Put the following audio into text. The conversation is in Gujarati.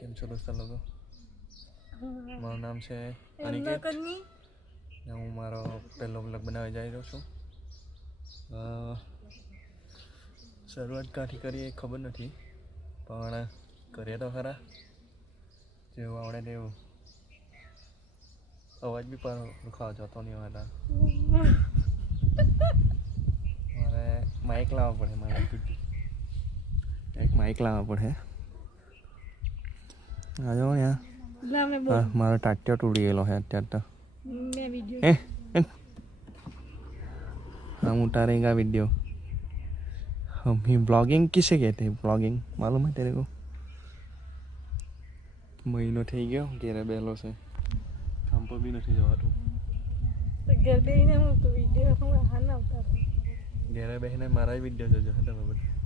કેમ છો દોસ્તો લોકો? મારું નામ છે અનિકેત ને હું મારો પહેલો બ્લોગ બનાવવા જઈ રહ્યો છું. શરૂઆત ક્યાંથી કરીએ એ ખબર નથી, પણ કરીએ તો ખરા. જેવું આવડે તેવું. અવાજ બી પર ખાવા જતો નહીં આવતા. મારે માઇક લાવવા પડે. એક માઇક લાવવા પડે. આજો યાર મારો ટાટ્યો તૂટી ગયેલો है અત્યારે તો. हम उतारेगा वीडियो. हम ही ब्लॉगिंग किसे कहते हैं? ब्लॉगिंग मालूम है तेरे को? महीनों થઈ ગયો ઘેરે બેલો છે, કામ પર બી નથી જવાતું. ઘેરે બેસીને મારા વિડીયો જોજો તમે બધા.